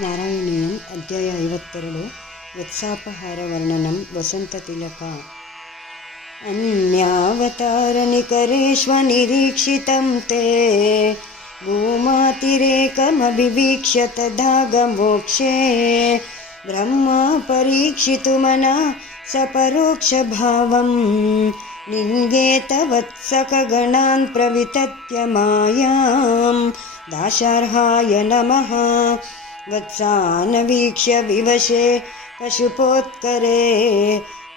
ನಾರಾಯಣೀಯಂ ಅಧ್ಯಾಯ 52 ವತ್ಸಾಪಹಾರ ವರ್ಣನಂ ವಸಂತತಿಲಕ ಅನ್ಯಾವತಾರನಿಕರೇಷ್ವನಿರೀಕ್ಷಿತಂ ತೇ ಭೂಮಾತಿರೇಕಮಭಿವೀಕ್ಷ್ಯ ತದಾಗಮೋಕ್ಷೇ ಬ್ರಹ್ಮ ಪರೀಕ್ಷಿತುಮನ ಸಪರೋಕ್ಷಭಾವಂ ನಿನ್ಗೇತವತ್ಸಕಗಣಾನ್ ಪ್ರವಿತತ್ಯ ಮಾಯಾಂ ದಾಶಾರ್ಹಾಯ ನಮಃ ವತ್ಸಾನವೀಕ್ಷ್ಯ ವಿವಶೆ ಪಶುಪೋತ್ಕರೆ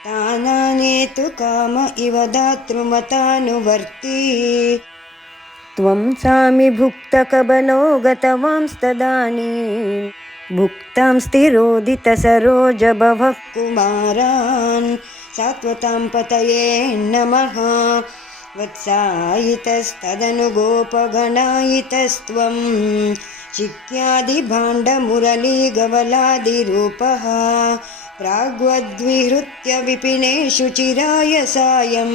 ತಾನಾನೇತು ಕಾಮ ಇವ ದಾತೃಮತಾನುವರ್ತಿ ತ್ವಂ ಸಾಮಿ ಭುಕ್ತಕಬಲೋ ಗತವಾಂಸ್ತದಾನೀಂ ಭುಕ್ತಾಂ ಸ್ಥಿರೋದಿತ ಸರೋಜ ಭವಃ ಕುಮಾರಾನ್ ಸಾತ್ವತಾಂ ಪತಯೇ ನಮಃ ವತ್ಸಾಯಿತಸ್ತದನು ಗೋಪಗಣಾಯಿತಸ್ತ್ವಂ ಚಿಕ್ಯಾದಿಭಾಂಡಮುರಳೀಗವಲಾದಿರೂಪಃ ಪ್ರಾಗ್ವದ್ವಿಹೃತ್ಯ ವಿಪಿನೇಷು ಚಿರಾಯ ಸಾಯಂ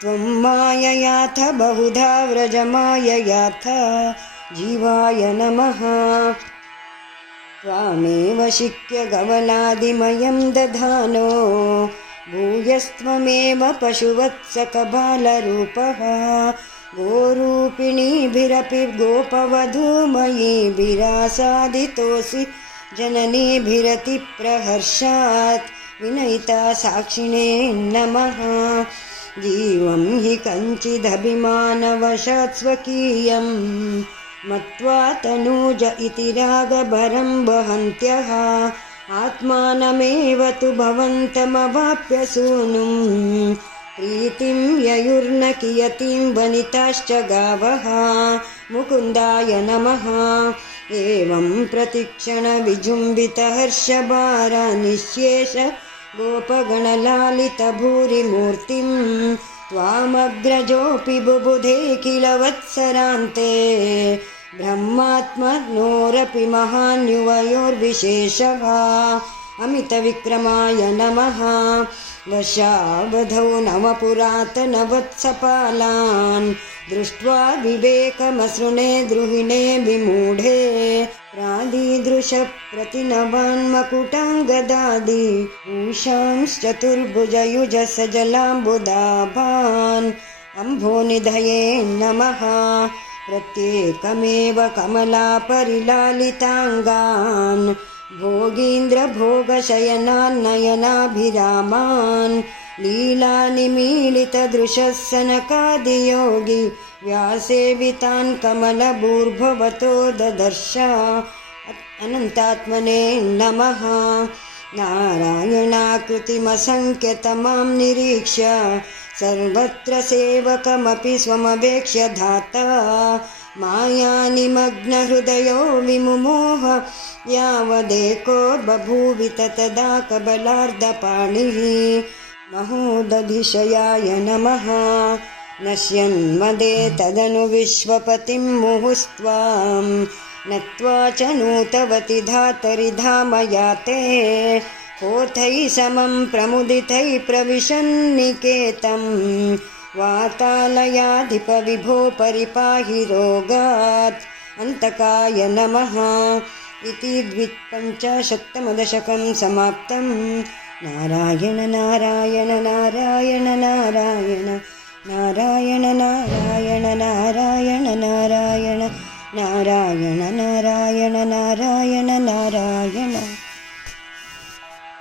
ತ್ವಂ ಮಾಯಯಾಥ ಬಹುಧಾ ವ್ರಜಮಾಯಯಾಥ ಜೀವಾಯ ನಮಃ ತ್ವಾಮೇವ ಶಿಕ್ಯ ಗವಲಾದಿಮಯಂ ದಧಾನೋ ಭೂಯಸ್ತ್ವಮೇವ ಪಶುವತ್ಸಕಬಾಲರೂಪಃ ಗೋರೂಪಿಣೀಭಿರಪಿ ಗೋಪವಧೂಮಯೀಭಿರಾಸಾದಿತೋಸಿ ಜನನೀಭಿರತಿ ಪ್ರಹರ್ಷಾತ್ ವಿನಯಿತಾ ಸಾಕ್ಷಿಣೇ ನಮಃ ಜೀವಂ ಹಿ ಕಂಚಿದಭಿಮಾನವಶಾತ್ ಸ್ವಕೀಯಂ ಮತ್ವಾ ತನೂಜ ಇತಿ ರಾಗಭರಂ ವಹಂತ್ಯಃ ಆತ್ಮಾನಮೇವ ತು ಭವಂತಮವಾಪ್ಯ ಸೂನುಂ ಪ್ರೀತಿಂ ಯಯುರ್ನ ಕಿಯತಿಂ ವನಿತಾಶ್ಚ ಗಾವಃ ಮುಕುಂದಾಯ ನಮಃ ಏವಂ ಪ್ರತಿಕ್ಷಣ ವಿಜೃಂಭಿತ ಹರ್ಷಭಾರ ನಿಶ್ಯೇಷ ಗೋಪಗಣಲಾಲಿತ ಭೂರಿಮೂರ್ತಿಂ ತ್ವಾಮಗ್ರಜೋಪಿ ಬುಬುಧೇ ಕಿಲ ವತ್ಸರಾಂತೆ ಬ್ರಹ್ಮಾತ್ಮನೋರಪಿ ಮಹಾನ್ಯುವಯೋರ್ವಿಶೇಷಃ ಅಮಿತವಿಕ್ರಮಾಯ ನಮಃ ವಶಾವಧೌ ನವಪುರಾತನವತ್ಸಪಾಲಾನ್ ದೃಷ್ಟ್ವಾ ವಿವೇಕಮಸೃಣೇ ದ್ರುಹಿಣೇ ವಿಮೂಢೇ ಪ್ರಾದೀದೃಶ ಪ್ರತಿನವಾನ್ಮಕುಟಾಂಗದಾದಿ ಭೂಷಾಂಶ್ಚತುರ್ಭುಜಯುಜ ಸಜಲಾಂಬುದಾಭಾನ್ ಅಂಭೋನಿಧಯೇ ನಮಃ ಪ್ರತ್ಯೇಕಮೇವ ಕಮಲಾಪರಿಲಾಲಿತಾಂಗಾನ್ ಭೋಗೀಂದ್ರ ಭೋಗಶಯನಾನ್ ನಯನಾಭಿರಾಮಾನ್ ಲೀಲಾನಿಮೀಳಿತ ದೃಶಸ್ಸನಕಾದಿಯೋಗಿ ವ್ಯಾಸೇವಿತಾನ್ ಕಮಲಭೂರ್ಭವತೋ ದದರ್ಶ ಅನಂತಾತ್ಮನೇ ನಮಃ ನಾರಾಯಣಾಕೃತಿಮಸಂಖ್ಯತಮಾಂ ನಿರೀಕ್ಷ್ಯ ಸರ್ವತ್ರ ಸೇವಕಮಪಿ ಸ್ವಮವೇಕ್ಷ್ಯ ಧಾತಾ ಮಾಯಾನಿಮಗ್ನಹೃದಯೋ ವಿಮುಮೋಹ ಯಾವದೇಕೋ ಬಭೂವಿತ ತದಾ ಕಬಲಾರ್ಧಪಾಣಿಃ ಮಹೋದಧಿಶಯಾಯ ನಮಃ ನಶ್ಯನ್ಮದೇ ತದನು ವಿಶ್ವಪತಿಂ ಮುಹುಸ್ತ್ವಾಂ ನತ್ವಾ ಚ ನೂತವತಿ ಧಾತರಿ ಧಾಮ ಯಾತೆ ಕೋಥೈ ಸಮಂ ಪ್ರಮುದಿತೈ ಪ್ರವಿಶನ್ನಿಕೇತಂ ವಾತಾಲಯಾಧಿಪ ವಿಭೋ ಪರಿಪಾಹಿ ರೋಗಾತ್ ಅಂತಕಾಯ ನಮಃ ಇತಿ 25 ಸಮಾಪ್ತಂ. ನಾರಾಯಣ ನಾರಾಯಣ ನಾರಾಯಣ ನಾರಾಯಣ ನಾರಾಯಣ ನಾರಾಯಣ ನಾರಾಯಣ ನಾರಾಯಣ ನಾರಾಯಣ ನಾರಾಯಣ ನಾರಾಯಣ ನಾರಾಯಣ